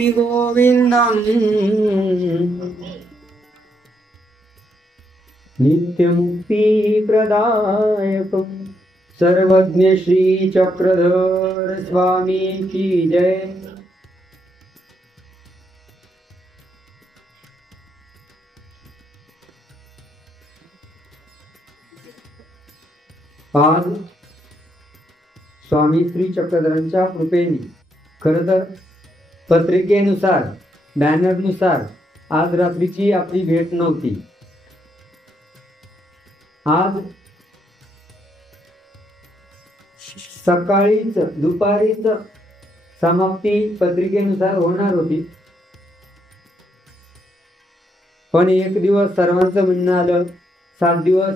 नमामि गोविन्दम् नित्यमुक्तिप्रदायकम् सर्वज्ञ श्री चक्रधर स्वामी की जय। आज स्वामी श्री चक्रधरांच्या कृपेने खरं तर पत्रिकेनुसार बॅनरनुसार आज रात्रीची आपली भेट नव्हती। आज सकाळीच दुपारीच समाप्ती पत्रिकेनुसार होणार होती, पण एक दिवस सर्वांचं म्हणणं आलं 7 दिवस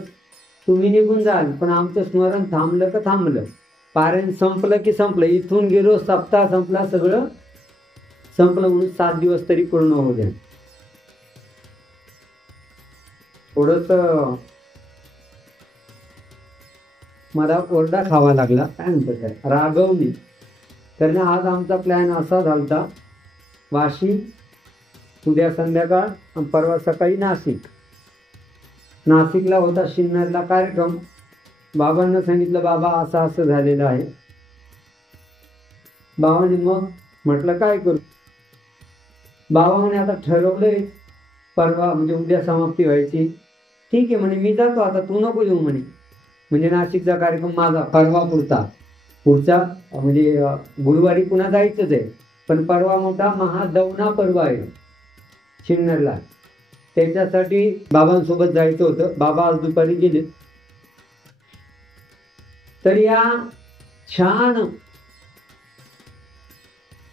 तुम्ही निघून जाल, पण आमचं स्मरण थांबलं का थांबलं, पारायण संपलं की संपलं, इथून गेलो सप्ताह संपला, सगळं संपलं, म्हणून 7 दिवस तरी पूर्ण होऊ द्या। थोडस मला ओरडा खावा लागला, काय म्हणतात काय रागवली, तर आज आमचा प्लॅन असा झालता वाशी, उद्या संध्याकाळ आणि परवा सकाळी नाशिकला होता शिन्नरला कार्यक्रम। बाबांना सांगितलं बाबा असं असं झालेलं आहे। बाबांनी मग म्हटलं काय करू, बाबा म्हणे आता ठरवलंय परवा म्हणजे उद्या समाप्ती व्हायची, ठीक आहे म्हणे मी जातो, आता तू नको येऊ म्हणे, म्हणजे नाशिकचा कार्यक्रम माझा परवा पुढचा म्हणजे गुरुवारी पुन्हा जायचंच आहे, पण परवा मोठा महादवना पर्व आहे शिन्नरला, त्याच्यासाठी बाबांसोबत जायचं होतं। बाबा आज दुपारी गेले। तर या छान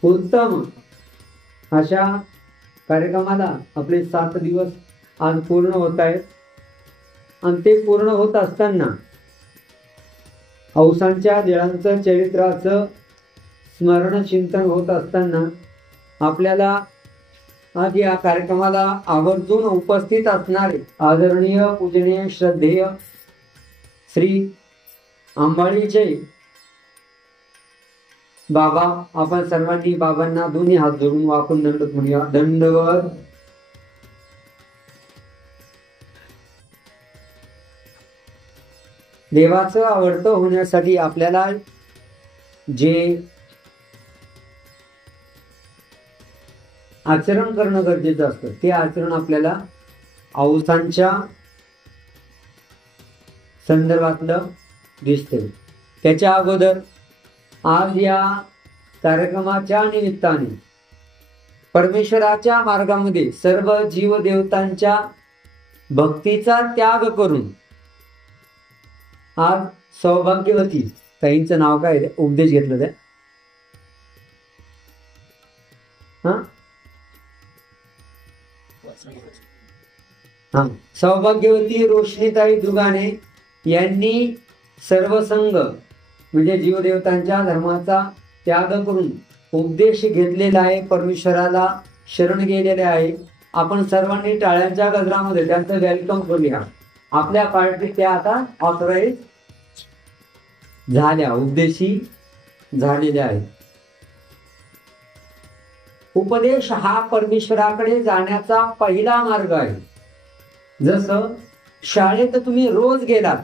उत्तम अशा कार्यक्रमाला आपले 7 दिवस आज पूर्ण होत आहेत, आणि ते पूर्ण होत असताना औसांच्या देळांचं चरित्राचं स्मरण चिंतन होत असताना आपल्याला आज या कार्यक्रमाला आवर्जून उपस्थित असणारे आदरणीय पूजनीय श्रद्धेय श्री अंबाळीचे बाबा, आपण सर्वांनी बाबांना दोन्ही हात जोडून वाकून दंडवत म्हणूया, दंडवत। देवाचं आवडतं होण्यासाठी आपल्याला जे आचरण करणं गरजेचं असतं ते आचरण आपल्याला औसांच्या संदर्भातलं दिसते। त्याच्या अगोदर आज या कार्यक्रमाच्या निमित्ताने परमेश्वराच्या मार्गामध्ये सर्व जीवदेवतांच्या भक्तीचा त्याग करून आज सौभाग्यवती ताईंचं नाव काय आहे, उपदेश घेतलं ते सौभाग्यवती रोशनीताई दुगाने यांनी सर्व संघ म्हणजे जीवदेवतांच्या धर्माचा त्याग करून उपदेश घेतलेला आहे, परमेश्वराला शरण गेलेले आहे। आपण सर्वांनी टाळ्यांच्या गजरामध्ये त्यांचं वेलकम करूया। आपल्या पार्टीत त्या आता ऑथराईज झाल्या, उपदेशी झालेल्या आहेत। उपदेश हा परमेश्वराकडे जाण्याचा पहिला मार्ग आहे। जसं शाळेत तुम्ही रोज गेलात,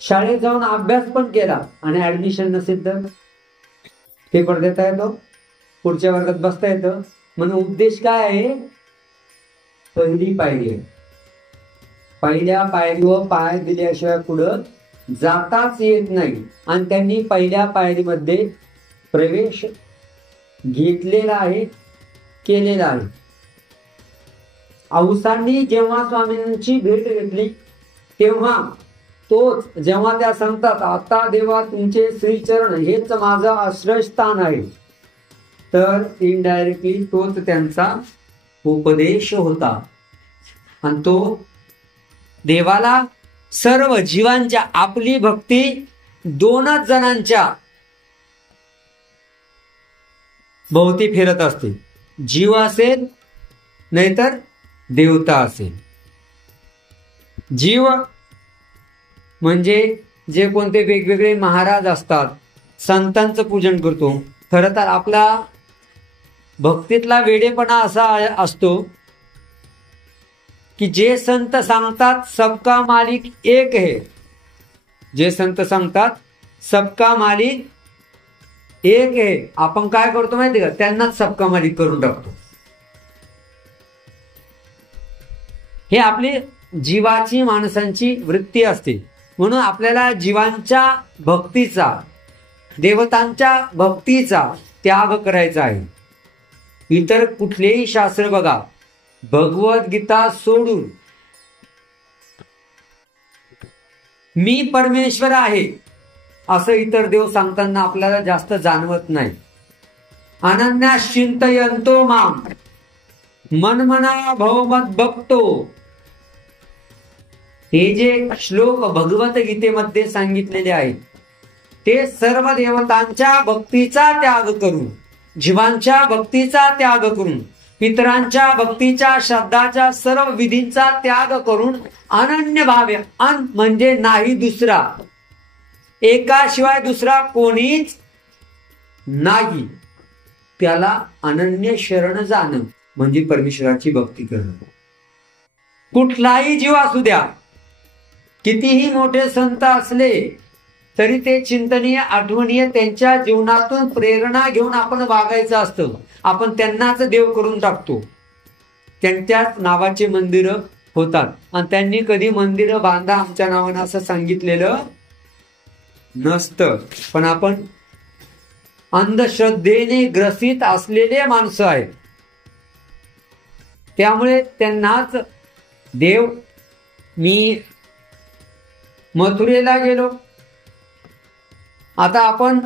शाळेत जाऊन अभ्यास पण केला आणि ऍडमिशन नसेल तर पेपर देता येतो, पुढच्या वर्गात बसता येतं, म्हणून उपदेश काय आहे, पहिली पायरी आहे। पहिल्या पायरीवर पाय दिल्याशिवाय पुढं जाताच येत नाही, आणि त्यांनी पहिल्या पायरीमध्ये प्रवेश घेतलेला आहे, केलेला आहे। औसांनी जेव्हा स्वामींची भेट घेतली तेव्हा तोच जेव्हा त्या सांगतात आता देवा तुमचे श्रीचरण हेच माझं आश्रयस्थान आहे, तर इनडायरेक्टली तोच त्यांचा उपदेश होता। आणि तो देवाला सर्व जीवांच्या आपली भक्ती 2च जणांच्या भोवती फिरत असते, जीव असेल नाहीतर देवता असेल। जीव म्हणजे जे कोणते वेगवेगळे महाराज असतात, संतांचं पूजन करतो. खरं तर आपला भक्तीतला वेडेपणा असा असतो की जे संत सांगतात सबका मालिक एक है, जे संत सांगतात सबका मालिक एक है, आपण काय करतो माहिती का, त्यांनाच सबका मालिक करून टाकतो. हे आपली जीवाची माणसांची वृत्ती असते. म्हणून आपल्याला जीवांच्या भक्तीचा, देवतांच्या भक्तीचा त्याग करायचा आहे. इतर कुठलेही शास्त्र बघा, भगवद्गीता सोडून मी परमेश्वर आहे असं इतर देव सांगताना आपल्याला जास्त जाणवत नाही. अनन्या चिंतयंतो माम मनमना भवमत भक्तो, हे जे श्लोक भगवद्गीतेमध्ये सांगितलेले आहेत ते सर्व देवतांच्या भक्तीचा त्याग करून, जीवांच्या भक्तीचा त्याग करून, पितरांच्या भक्तीच्या, श्रद्धाच्या सर्व विधींचा त्याग करून अनन्य भावे, अन म्हणजे नाही दुसरा, एकाशिवाय दुसरा कोणीच नाही, त्याला अनन्य शरण जाणं म्हणजे परमेश्वराची भक्ती करणं. कुठलाही जीव असू द्या, कितीही मोठे संत असले तरी ते चिंतनीय, आठवणीय, त्यांच्या जीवनातून प्रेरणा घेऊन आपण वागायचं असतं. आपण त्यांनाच देव करून टाकतो. त्यांच्याच नावाचे मंदिरं होतात आणि त्यांनी कधी मंदिरं बांधा आमच्या नावानं असं सांगितलेलं नसतं. पण आपण अंधश्रद्धेने ग्रसित असलेले माणसं आहेत, त्यामुळे त्यांनाच देव. मी मथुरेला गेलो, आता आपण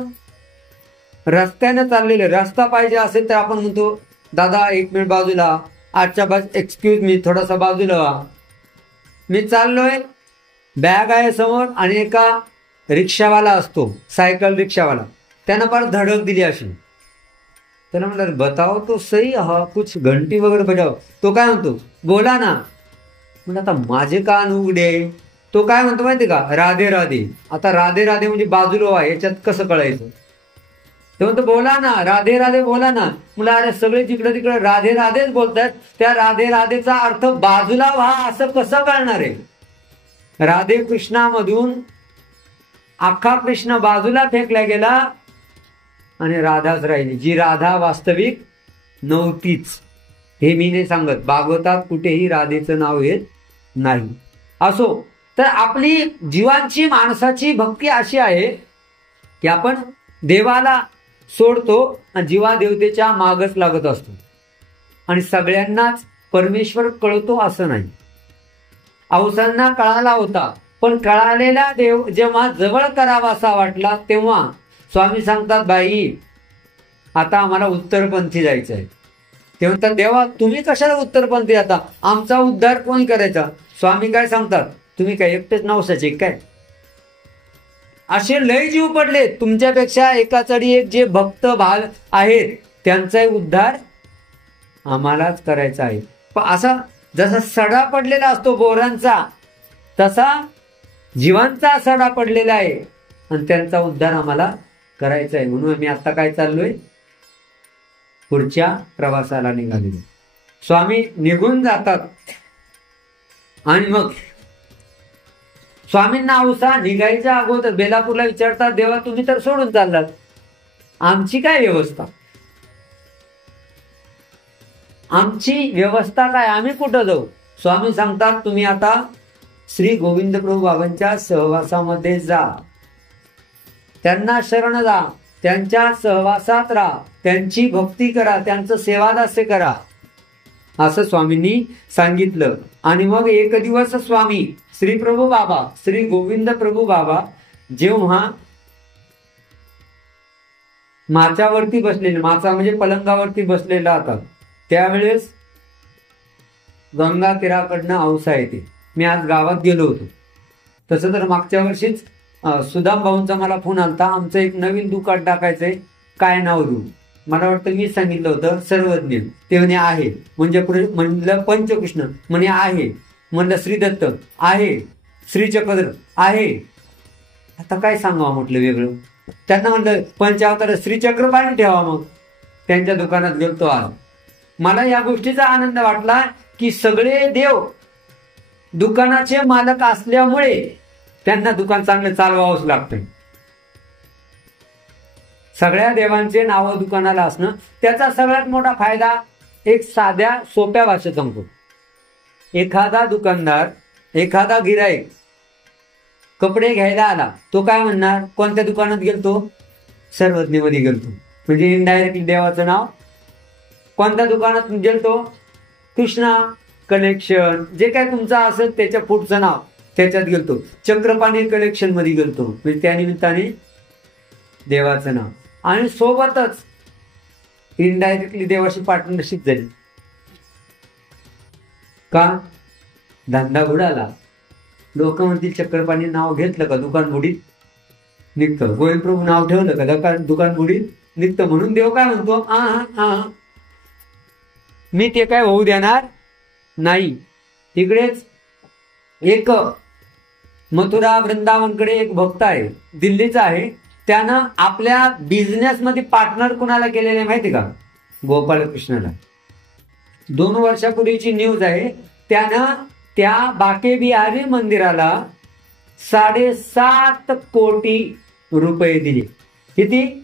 रस्त्याने चाललेले, रस्ता पाहिजे असेल तर आपण म्हणतो दादा एक मिनिट बाजूला, आजच्या बस एक्सक्यूज मी, थोडासा बाजूला व्हा. मी चाललोय, बॅग आहे समोर आणि एका रिक्षावाला असतो, सायकल रिक्षावाला, त्यानं फार धडक दिली अशी. त्याला म्हटलं बताओ तो सही, हा कुछ घंटी वगैरे बजाव. तो काय म्हणतो, बोला ना. म्हणजे आता माझे कान उघडे. तो काय म्हणतो माहिती का, राधे राधे. आता राधे राधे म्हणजे बाजूला व्हा, याच्यात कसं कळायचं. ते म्हणतो बोला ना, राधे राधे बोला ना. मला अरे सगळे जिकडे तिकडे राधे राधेच बोलतात, त्या राधे राधेचा अर्थ बाजूला व्हा असं कसं कळणार आहे. राधे कृष्णामधून अख्खा कृष्ण बाजूला फेकला गेला आणि राधाच राहिली, जी राधा वास्तविक नव्हतीच. हे मी नाही सांगत, भागवतात कुठेही राधेचं नाव येत नाही. असो, तर आपली जीवांची, माणसाची भक्ती अशी आहे की आपण देवाला सोडतो आणि जीवा देवतेच्या मागच लागत असतो. आणि सगळ्यांनाच परमेश्वर कळतो असं नाही. औसांना कळाला होता, पण कळालेला देव जेव्हा जवळ करावा असा वाटला तेव्हा स्वामी सांगतात बाई आता आम्हाला उत्तरपंथी जायचं आहे. ते म्हणतात देवा तुम्ही कशाला उत्तरपंथी, आता आमचा उद्धार कोण करायचा. स्वामी काय सांगतात, तुम्ही काय एकटेच नवसाचे काय. असे लय जीव पडले तुमच्यापेक्षा, एका चढी एक जे भक्त भाव आहेत त्यांचाही उद्धार आम्हालाच करायचा आहे. पण असा जसा सडा पडलेला असतो बोरांचा, तसा जीवांचा सडा पडलेला आहे आणि त्यांचा उद्धार आम्हाला करायचा आहे. म्हणून आम्ही आता काय चाललोय, पुढच्या प्रवासाला निघालेलो. स्वामी निघून जातात आणि मग स्वामींना औसा निघायच्या अगोदर बेलापूरला विचारतात, देवा तुम्ही तर सोडून चाललात, आमची काय व्यवस्था, आमची व्यवस्था काय, आम्ही कुठं जाऊ. स्वामी सांगतात तुम्ही आता श्री गोविंद प्रभू बाबांच्या सहवासामध्ये जा, त्यांना शरण जा, त्यांच्या सहवासात राहा, त्यांची भक्ती करा, त्यांचं सेवादास्य करा असं स्वामींनी सांगितलं. आणि मग एक दिवस स्वामी श्री प्रभू बाबा, श्री गोविंद प्रभू बाबा जेव्हा माचावरती बसलेले, माचा म्हणजे पलंगावरती बसलेला होता, त्यावेळेस गंगा तीराकडनं औसा येते. मी आज गावात गेलो होतो. तसं तर मागच्या वर्षीच सुदाम भाऊंचा मला फोन आलता, आमचं एक नवीन दुकान टाकायचंय, काय नाव देऊ. मला वाटतं मी सांगितलं होतं सर्वज्ञ. ते म्हणे आहे. म्हणजे म्हणलं पंचकृष्ण, म्हणे आहे. म्हणलं श्रीदत्त आहे, श्रीचक्र आहे. आता काय सांगावं म्हटलं वेगळं. त्यांना म्हणलं पंचावतार श्रीचक्र पाणी ठेवा. मग त्यांच्या दुकानात गेलतो. आज मला या गोष्टीचा आनंद वाटला की सगळे देव दुकानाचे मालक असल्यामुळे त्यांना दुकान चांगलं चालवावंच लागतं. सगळ्या देवांचे नाव दुकानाला असणं त्याचा सगळ्यात मोठा फायदा एक साध्या सोप्या भाषेत सांगतो. एखादा दुकानदार, एखादा गिराईक कपडे घ्यायला आला, तो काय म्हणणार? कोणत्या दुकानात गेलतो? सर्वज्ञमध्ये गेलतो. म्हणजे इनडायरेक्टली देवाचं नाव. कोणत्या दुकानात गेलतो? कृष्णा कलेक्शन, जे काय तुमचं असेल त्याच्या पुढचं नाव, त्याच्यात गेलतो. चक्रपाणी कलेक्शन मध्ये गेलतो, म्हणजे त्या निमित्ताने देवाचं नाव. आणि सोबतच इनडायरेक्टली देवाशी पार्टनरशिप झाली. का? धंदा बुडाला. लोक म्हणतील चक्रपाणी नाव घेतलं का दुकान बुडीत निघतं, गोविंद प्रभू नाव ठेवलं का दुकान बुडीत निघतं. म्हणून देव काय म्हणतो? मी ते काय होऊ देणार नाही. तिकडेच एक मथुरा वृंदावनकडे एक भक्त आहे, दिल्लीचा आहे. त्यानं आपल्या बिझनेसमध्ये पार्टनर कुणाला केलेले माहिती का? गोपालकृष्णाला. 2 वर्षापूर्वीची न्यूज आहे. त्यानं त्या बाके बिहारी मंदिराला 7.5 कोटी रुपये दिले. किती?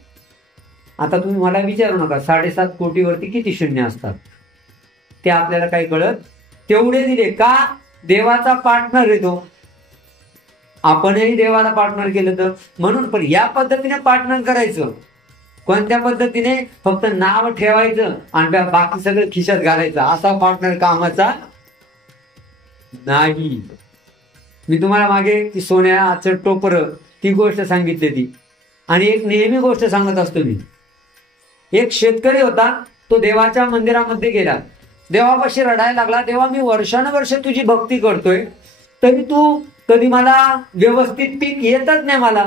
आता तुम्ही मला विचारू नका 7.5 कोटीवरती किती शून्य असतात ते आपल्याला काही कळत. तेवढे दिले. का? देवाचा पार्टनर येतो. आपणही देवाला पार्टनर केलं तर म्हणून. पण या पद्धतीने पार्टनर करायचं. कोणत्या पद्धतीने? फक्त नाव ठेवायचं आणि बाकी सगळं खिशात घालायचं. असा पार्टनर कामाचा नाही. मी तुम्हाला मागे ती सोन्याचं टोपर ती गोष्ट सांगितली ती. आणि एक नेहमी गोष्ट सांगत असतो मी. एक शेतकरी होता, तो देवाच्या मंदिरामध्ये गेला. देवापाशी रडायला लागला, देवा मी वर्षानुवर्ष तुझी भक्ती करतोय तरी तू कधी मला व्यवस्थित पीक येतच नाही. मला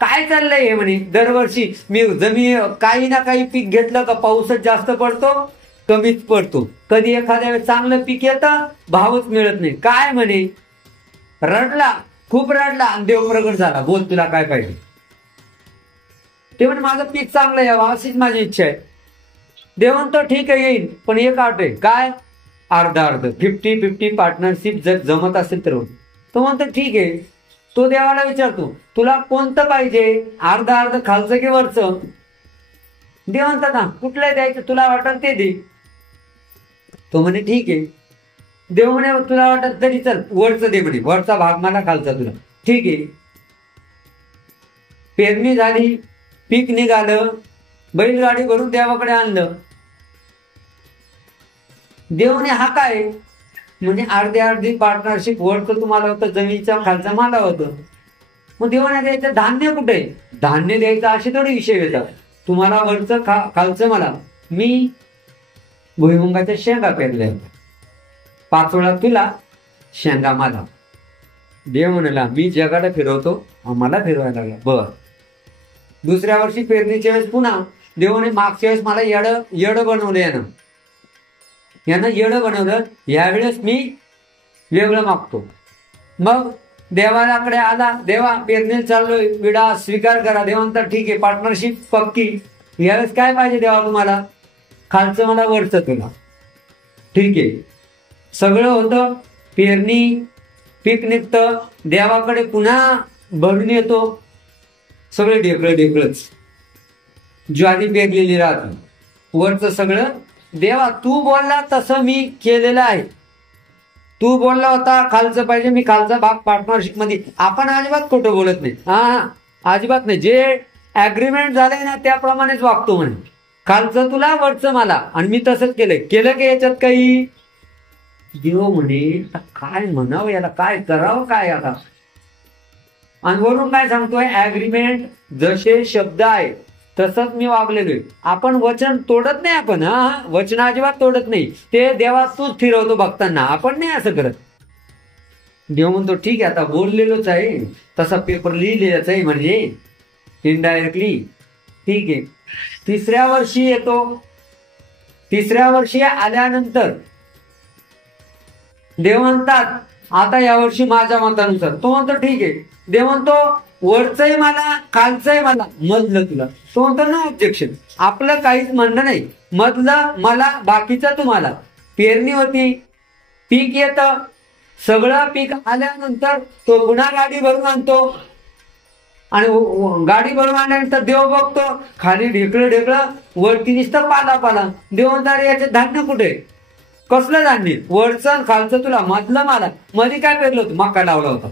काय चाललंय हे? म्हणे दरवर्षी मी काही ना काही पीक घेतलं का पाऊसच जास्त पडतो, कमीच पडतो. कधी एखाद्या वेळेस चांगलं पीक येतं, भावच मिळत नाही. काय म्हणे? रडला, खूप रडला. आणि देव प्रगट झाला. बोल तुला काय पाहिजे? ते म्हणे माझं पीक चांगलं यावं अशीच माझी इच्छा आहे. देव म्हणतो ठीक आहे येईल, पण एक अट आहे. काय? अर्धा 50-50 पार्टनरशिप जर जमत असेल तर. तो म्हणतो ठीक आहे. तो देवाला विचारतो तुला कोणतं पाहिजे, अर्धा खालचं की वरचं? देव म्हणतात ना कुठलं द्यायचं तुला वाटत ते दे. तो म्हणे ठीक आहे. देव म्हणे तुला वाटत तरी चल वरचं दे म्हणे, वरचा भाग मला खालचा तुला. ठीक आहे. पेरणी झाली, पीक निघालं, बैलगाडी भरून देवाकडे आणलं. देवने हा काय म्हणजे अर्धी पार्टनरशिप वरचं तुम्हाला होतं, जमिनीचा खालचा मला होतं. मग देवाने द्यायचं धान्य कुठे? धान्य द्यायचं असे थोडे विषय येतात. तुम्हाला वरचं खालचं मला. मी भुईमुंगाच्या शेंगा पेरल्या, 5 वेळा तुला, शेंगा मला. देव म्हणाला मी जगाला फिरवतो, आम्हाला फिरवायला लागला. बर. दुसऱ्या वर्षी पेरणीच्या वेळेस पुन्हा देवाने मागच्या वेळेस मला येडं बनवलं. यानं येडं बनवलं. यावेळेस मी वेगळं मागतो. मग देवाकडे आला, देवा पेरणीला चाललोय, विडा स्वीकार करा. देवांतर ठीक आहे, पार्टनरशिप पक्की. यावेळेस काय पाहिजे देवा तुम्हाला? खालचं मला, वरचं तुला. ठीक आहे. सगळं होतं. पेरणी, पीक निघतं, देवाकडे पुन्हा भरून येतो. सगळे ढेकळच ज्वारी पेरलेली राहते. वरचं सगळं देवा तू बोलला तसं मी केलेलं आहे. तू बोलला होता खालचं पाहिजे, मी खालचा भाग पार्टनरशिप मध्ये. आपण अजिबात खोटं बोलत नाही. अजिबात नाही. जे अग्रीमेंट झालंय ना त्याप्रमाणेच वागतो म्हणे. खालचं तुला, वरचं मला. आणि मी तसंच केलं की याच्यात काही? देव म्हणे काय म्हणावं याला, काय करावं काय आता? आणि वरून काय सांगतोय? अग्रीमेंट जसे शब्द आहे तसंच मी वागलेलोय. आपण वचन तोडत नाही. आपण वचन अजिबात तोडत नाही. ते देवा तूच फिरवतो भक्तांना, आपण नाही असं करत. देव म्हणतो ठीक आहे, आता बोललेलोच आहे, तसा पेपर लिहिलेलाच आहे म्हणजे इनडायरेक्टली. ठीक आहे. 3ऱ्या वर्षी येतो. 3ऱ्या वर्षी आल्यानंतर देव म्हणतात आता यावर्षी माझ्या मतानुसार. तो म्हणतो ठीक आहे. देव म्हणतो वरचंही मला खालचंही मला मधलं तुला. तो म्हणतो ना ऑब्जेक्शन, आपलं काहीच म्हणणं नाही, मधलं मला बाकीचं तुम्हाला. पेरणी होती, पीक येतं, सगळं पीक आल्यानंतर तो पुन्हा गाडी भरून आणतो आणि गाडी भरून आणल्यानंतर देव बघतो खाली ढेकळं वरती नुसतं पाला. देव म्हणतात याचे धान्य कुठे, कसलं धान्य, वरचं खालचं तुला, मधलं मला. मध्ये काय पेरलं होतं, मका लावला होता.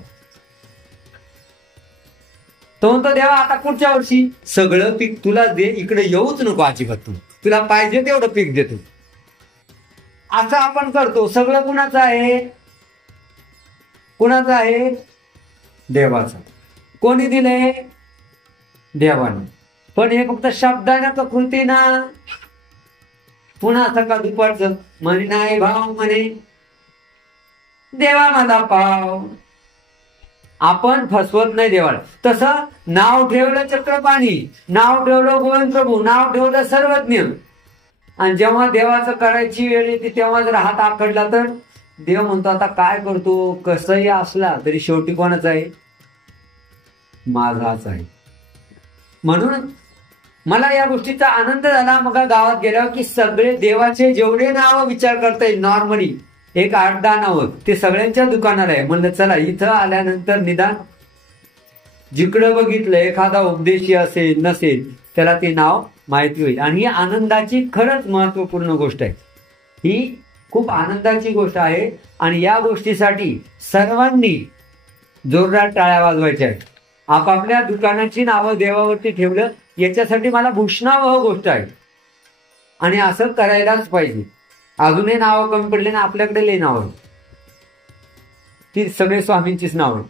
तो म्हणतो देवा आता पुढच्या वर्षी सगळं पीक तुला दे, इकडे येऊच नको अजिबात, तुला पाहिजे तेवढं पीक देतो. असं आपण करतो. सगळं कुणाचं आहे, कुणाचं आहे, देवाचं. कोणी दिलंय, देवाने. पण हे फक्त शब्दानं का कृतीनं. पुन्हा सकाळ दुपारचं म्हणे नाही भाव म्हणे देवा मला पाव. आपण फसवत नाही देवाला. तसं नाव ठेवलं चक्रपाणी, नाव ठेवलं गोविंद प्रभू, नाव ठेवलं सर्वज्ञ, आणि जेव्हा देवाचं करायची वेळ येते तेव्हा जर हात आखडला तर देव म्हणतो आता काय करतो, कसंही असला तरी शेवटी कोणाचा आहे, माझाच आहे. म्हणून मला या गोष्टीचा आनंद झाला मग गावात गेल्यावर की सगळे देवाचे जेवढे नाव विचार करता येईल नॉर्मली, एक 8-10 नावं ते सगळ्यांच्या दुकानाला आहे. म्हणलं चला इथं आल्यानंतर निदान जिकडं बघितलं एखादा उपदेशी असेल नसेल त्याला ते नाव माहिती होईल. आणि ही आनंदाची खरंच महत्वपूर्ण गोष्ट आहे. ही खूप आनंदाची गोष्ट आहे आणि या गोष्टीसाठी सर्वांनी जोरदार टाळ्या वाजवायच्या आहेत. आपापल्या दुकानाची नावं देवावरती ठेवलं याच्यासाठी मला भूषणावह गोष्ट आहे आणि असं करायलाच पाहिजे. अजूनही नावं कमी पडले ना, आपल्याकडे लई नावं, ती सगळे स्वामींचीच नावं.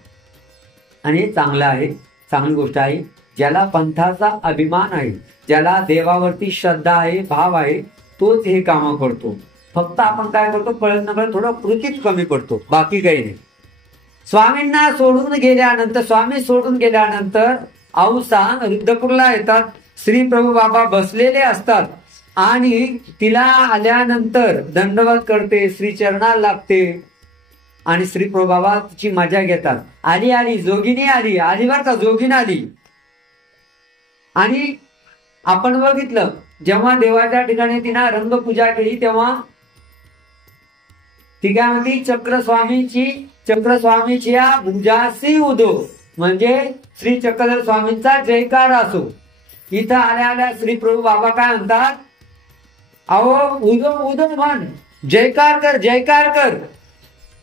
आणि हे चांगलं आहे, चांगली गोष्ट आहे. ज्याला पंथाचा अभिमान आहे, ज्याला देवावरती श्रद्धा आहे, भाव आहे, तोच हे कामं करतो. फक्त आपण काय करतो, कळत न कळत थोडं कृतीत कमी पडतो, बाकी काही नाही. स्वामींना सोडून गेल्यानंतर, स्वामी सोडून गेल्यानंतर औसा रुद्रपूरला येतात. श्री प्रभू बाबा बसलेले असतात आणि तिला आल्यानंतर दंडवत करते, श्री चरणाला लागते आणि श्री प्रभू बाबा तिची मजा घेतात. आली जोगिनी आली बरं का, जोगीन आली. आणि आपण बघितलं जेव्हा देवाच्या ठिकाणी तिनं रंगपूजा केली तेव्हा ती काय म्हणती, चक्रस्वामीची या भुजासी उदो, म्हणजे श्री चक्रधर स्वामींचा जयकार असो. इथं आल्या श्री प्रभू बाबा काय म्हणतात, अहो उदो म्हण, जयकार कर.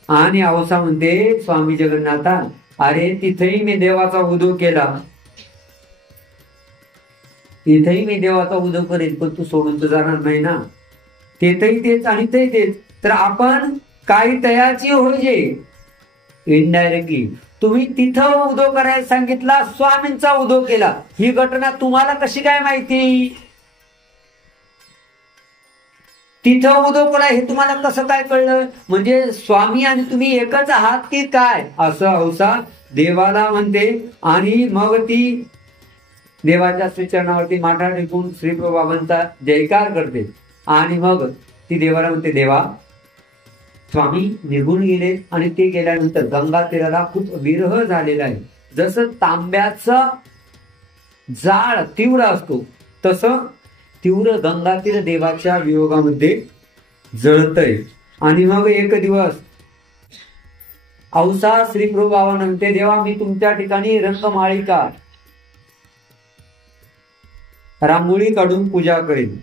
आणि औसा म्हणते स्वामी जगन्नाथा, अरे तिथेही मी देवाचा उदो केला, तिथेही मी देवाचा उदो करेन, पण तू सोडून तर जाणार नाही ना. तेथही तेच आणि ते तेच. तर आपण काही तयाची होईजे इनडायरेक्टली. तुम्ही तिथं उदो करायला सांगितला, स्वामींचा उदो केला. ही घटना तुम्हाला कशी काय माहिती, तिथं उदो केला हे तुम्हाला कसं काय कळलं, म्हणजे स्वामी आणि तुम्ही एकच आहात की काय, असं औसा देवाला म्हणते. आणि मग ती देवाच्या श्रीचरणावरती माथा टेकून श्री प्रभू बाबांचा जयकार करते आणि मग ती देवाला म्हणते, देवा स्वामी निघून गेले आणि ते गेल्यानंतर गंगा तीराला खूप विरह झालेला आहे. जसं तांब्याचं जाळ तीव्र असतो तसं तीव्र गंगा तीर देवाच्या वियोगामध्ये जळतय. आणि मग एक दिवस औसा श्री प्रभू बाबांना म्हणते, देवा मी तुमच्या ठिकाणी रंगमाळिका रांगोळी काढून पूजा करेन.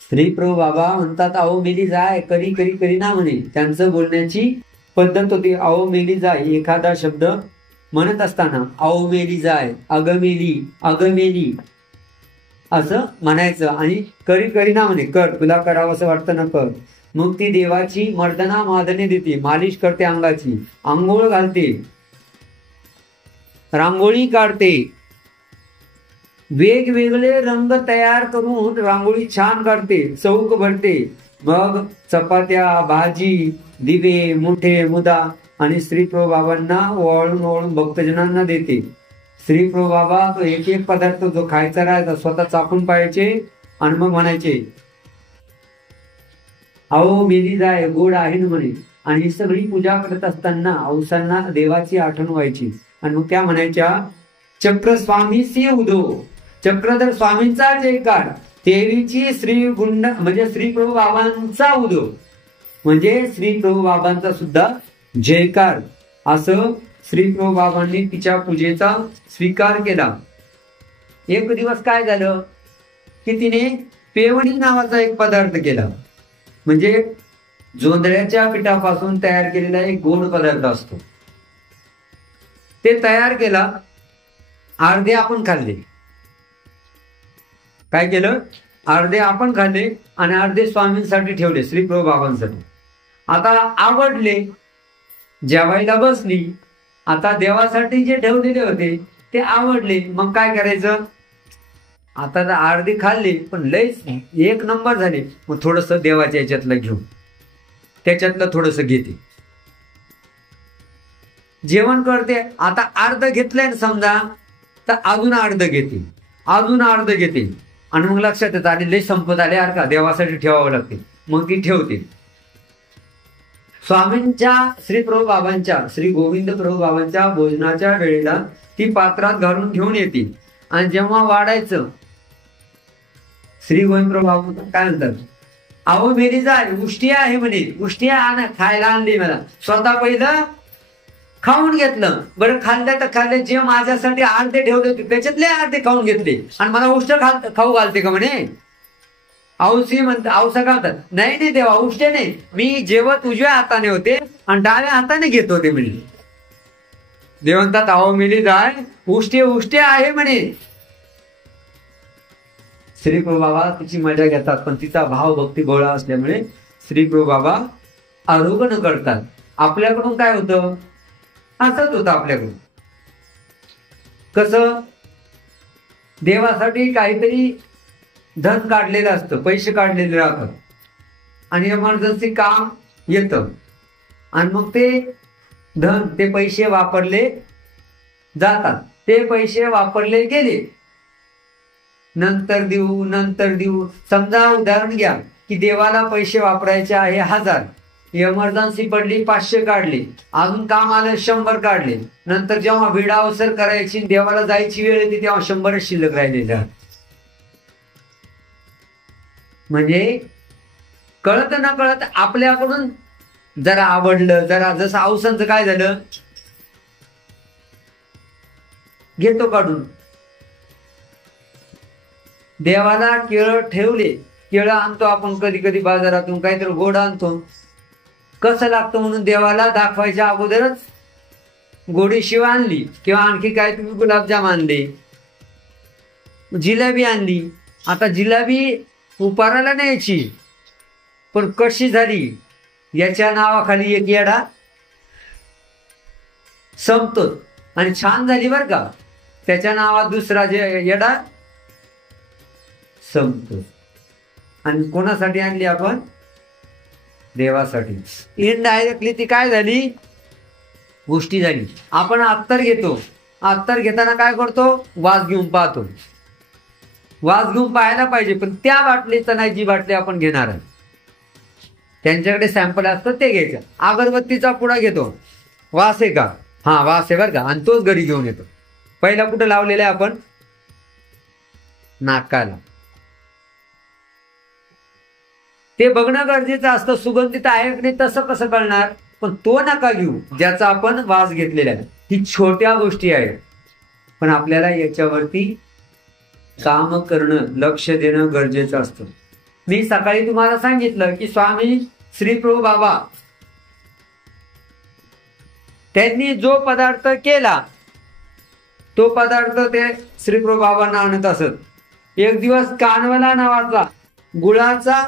श्री प्रभू बाबा म्हणतात, अहो मेली जाय, करी ना म्हणे. त्यांचं बोलण्याची पद्धत होती, अहो मेली जाय. एखादा शब्द म्हणत असताना अहो मेली जाय, अग मेली असं म्हणायचं आणि करी ना म्हणे, कर, तुला करावं असं वाटतं ना कर. मग ती देवाची मर्दना मादने देते, मालिश करते अंगाची, आंघोळ घालते, रांगोळी काढते, वेगवेगळे रंग तयार करून रांगोळी छान काढते, चौक भरते. मग चपात्या, भाजी, दिवे, मुठे, मुदा आणि श्री प्रभू बाबांना ओवाळून भक्तजनांना देते. श्री प्रभू बाबा तो एक पदार्थ जो खायचा राहायचा स्वतः चापून पाहायचे आणि मग म्हणायचे, अहो मेली जाय, गोड आहे ना म्हणे. आणि ही सगळी पूजा करत असताना औसांना देवाची आठवण व्हायची. आणि मग त्या म्हणायच्या चक्र स्वामी सी उदो, चक्रधर स्वामींचा जयकार, देवीची श्री गुंड म्हणजे श्री प्रभू बाबांचा उदो, म्हणजे श्री प्रभू बाबांचा सुद्धा जयकार, असं श्री प्रभू बाबांनी तिच्या पूजेचा स्वीकार केला. एक दिवस काय झालं की तिने पेवणी नावाचा एक पदार्थ केला, म्हणजे जोंधळ्याच्या पिठापासून तयार केलेला एक गोड पदार्थ असतो. ते तयार केला, अर्धे आपण खाल्ले. काय केलं? अर्धे आपण खाल्ले आणि अर्धे स्वामींसाठी ठेवले, श्री प्रभू बाबांसाठी. आता आवडले, जेवायला बसली. आता देवासाठी जे ठेवलेले होते ते आवडले. मग काय करायचं? आता तर अर्धे खाल्ले पण लयच एक नंबर झाले, मग थोडस देवाच्या याच्यातलं घेऊन त्याच्यातलं थोडस घेते, जेवण करते. आता अर्ध घेतलंय समजा तर अजून अर्ध घेते, अजून अर्ध घेते, आणि मग लक्षात येतं आणि लय संपत आले यार का, देवासाठी ठेवावं लागते, मग ती ठेवते. स्वामींच्या श्री प्रभू बाबांच्या, श्री गोविंद प्रभू बाबांच्या भोजनाच्या वेळेला ती पात्रात घालून घेऊन येते. आणि जेव्हा वाढायचं, श्री गोविंद प्रभू बाबा काय म्हणतात, अहो मेरी जाय उष्टी आहे म्हणे, उष्टी आहे खायला आणली मला, स्वतः पहिलं खाऊन घेतलं. बरं खाल्लं तर खाल्ले, जे माझ्यासाठी अर्धे ठेवले होते त्याच्यातले अर्धे खाऊन घेतले आणि मला उष्ट खाऊ घालते का म्हणे. औसी म्हणतात, औसा का म्हणतात, नाही नाही देवा उष्टे नाही, मी जेवत उजव्या हाताने होते आणि डाव्या हाताने घेत होते म्हणे. देव म्हणतात अहो मेली जाय उष्टे उष्टे आहे म्हणे. श्री प्रभू बाबा तिची मजा घेतात, पण तिचा भाव भक्ती गोळा असल्यामुळे श्री प्रभू बाबा आरोग्य करतात. आपल्याकडून काय होतं, असंच होतं आपल्याकडून. कसं, देवासाठी काहीतरी धन काढलेलं असतं, पैसे काढलेले राहतात आणि इमर्जन्सी काम येतं आणि मग ते धन, ते पैसे वापरले जातात. ते पैसे वापरले गेले, नंतर देऊ नंतर देऊ. समजा उदाहरण घ्या की देवाला पैसे वापरायचे आहे 1000, इमर्जन्सी पडली 500 काढले, अजून काम आलं 100 काढले. नंतर जेव्हा विडावसर करायची देवाला जायची वेळ येते तेव्हा 100 शिल्लक राहिलेल्या. म्हणजे कळत न कळत आपल्याकडून जरा आवडलं, जरा जसं औसांचं काय झालं, घेतो काढून. देवाला केळं ठेवले, केळं आणतो आपण कधी कधी बाजारातून, काहीतरी गोड आणतो, कसं लागतं म्हणून देवाला दाखवायच्या अगोदरच गोडी शिव आणली किंवा आणखी काय, तुम्ही गुलाबजाम आणले, जिलेबी आणली. आता जिलेबी उपाराला न्यायची, पण कशी झाली याच्या नावाखाली एक येडा संपतो, आणि छान झाली बर का, त्याच्या नावात दुसरा जे येडा संपतो. आणि कोणासाठी आणली आपण? देवासाठी. इनडायरेक्टली ती काय झाली, गोष्टी झाली. आपण अत्तर घेतो, अत्तर घेताना काय करतो, वास घेऊन पाहतो. वास घेऊन पाहायला पाहिजे, पण त्या बाटलीचं नाही जी बाटली आपण घेणार आहे. त्यांच्याकडे सॅम्पल असतं ते घ्यायचं. अगरबत्तीचा पुडा घेतो, वास आहे का, हा वास आहे बरं का, आणि तोच घरी घेऊन येतो. पहिला कुठं लावलेला आहे आपण? नाकाला. ते बघणं गरजेचं असतं, सुगंधित आहे की नाही तसं कसं कळणार, पण तो नका घेऊ ज्याचा आपण वास घेतलेला आहे. ही छोट्या गोष्टी आहेत, पण आपल्याला याच्यावरती काम करणं, लक्ष देणं गरजेचं असतं. मी सकाळी तुम्हाला सांगितलं की स्वामी श्री प्रभू बाबा त्यांनी जो पदार्थ केला तो पदार्थ ते श्री प्रभू बाबांना आणत असत. एक दिवस कानवला नावाचा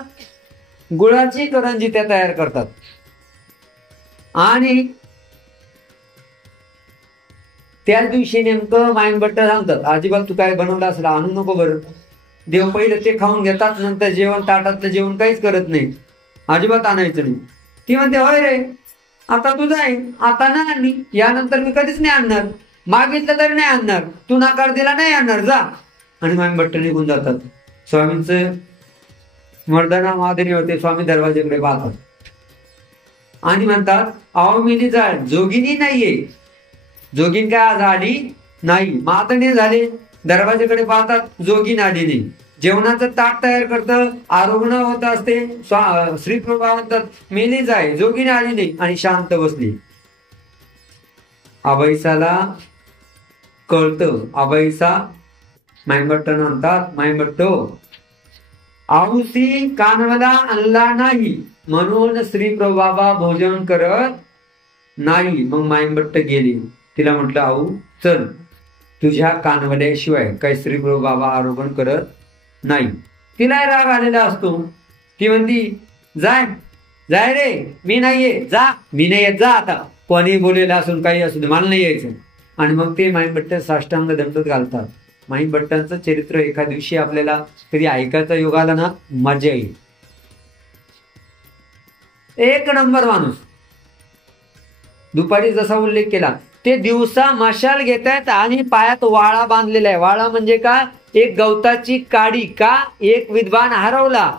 गुळाची करंजी त्या तयार करतात आणि त्याच दिवशी नेमकं मायनभट्ट सांगतात, अजिबात तू काय बनवलं असेल आणू नको बरं. देव पहिलं ते खाऊन घेतात, नंतर जेवण, ताटातलं जेवण काहीच करत नाही, अजिबात आणायचं नाही. ती म्हणते होय रे, आता तू जाय, आता नाही आणली, यानंतर मी कधीच नाही आणणार, मागितलं तरी नाही आणणार, तू नकार दिला नाही आणणार, जा. आणि मायनभट्ट निघून जातात. स्वामींचं मर्दाना माधुरी होते, स्वामी दरवाजेकडे पाहतात आणि म्हणतात अहो मी जाय, जोगिनी नाहीये, जोगीन काय आज आली नाही. मातणे झाले, दरवाजेकडे पाहतात जोगीन आली नाही. जेवणाचं ताट तयार करतं, आरोग्य होत असते, श्रीप्रभा म्हणतात मेलीच आहे, जोगीन आली नाही आणि शांत बसली. अभयसाला कळतं. अभयसा मायभट्ट म्हणतात, मायभट्ट आऊसी कानवला आणला नाही म्हणून श्रीप्रभू बाबा भोजन करत नाही. मग मायभट्ट गेली. तिला म्हटलं आऊ चल, तुझ्या कानवल्याशिवाय काही श्रीप्रभू बाबा आरोपण करत नाही. तिला राग आलेला असतो. ती म्हणती जाय जाय रे, मी नाहीये, जा, मी नाही येत, जा आता, कोणी बोलेला असून काही असू दे, मला नाही यायचं. आणि मग ते माईभट्ट साष्टांग दंडवत घालतात. माईभट्टांचं चरित्र एका दिवशी आपल्याला कधी ऐकायचा योग आला ना, मजा येईल. एक नंबर माणूस. दुपारी जसा उल्लेख केला, ते दिवसा मशाल घेत आहेत आणि पायात वाळा बांधलेला आहे. वाळा म्हणजे का, एक गवताची काडी. का, एक विद्वान हरवला